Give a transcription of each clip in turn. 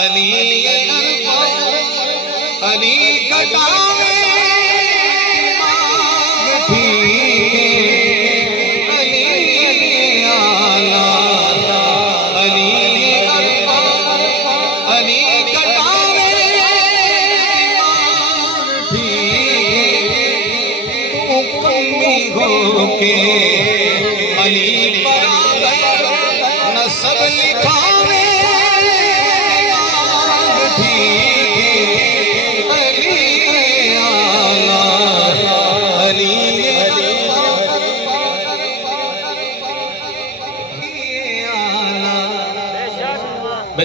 علی علی کٹاوے دماغ ٹھیک علی آلہ علی علی کٹاوے دماغ ٹھیک تو کمی ہو کے علی برابر نسب لکھاوے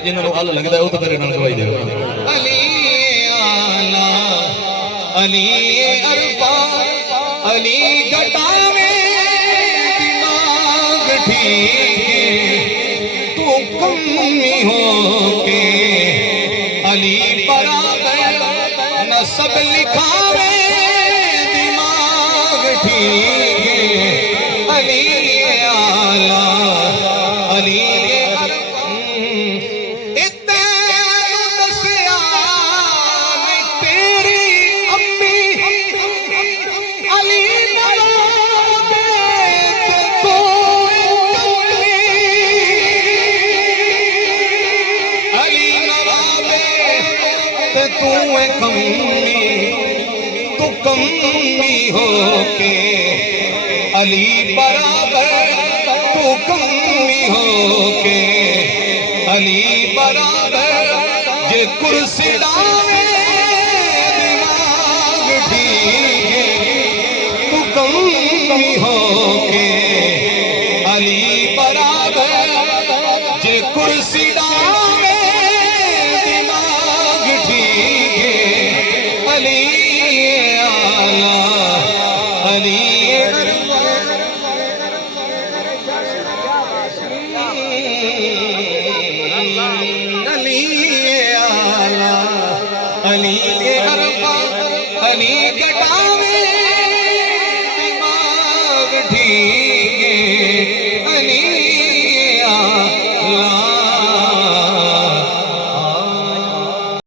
جنہوں نے اللہ لگتا ہے وہ تو تیرے نال گواہی دے علی آلہ علی عرفہ علی گٹاوے دماغ ٹھیک تو کمی ہو کے علی برابر نسب لکھاوے دماغ ٹھیک علی آلہ علی تو کمی ہو کے علی برابر تو کمی ہو کے علی برابر جے کرسی ڈاوے دماغ ٹھیک تو کمی ہو کے علی برابر جے کرسی ڈاوے دماغ ٹھیک علی آلہ علی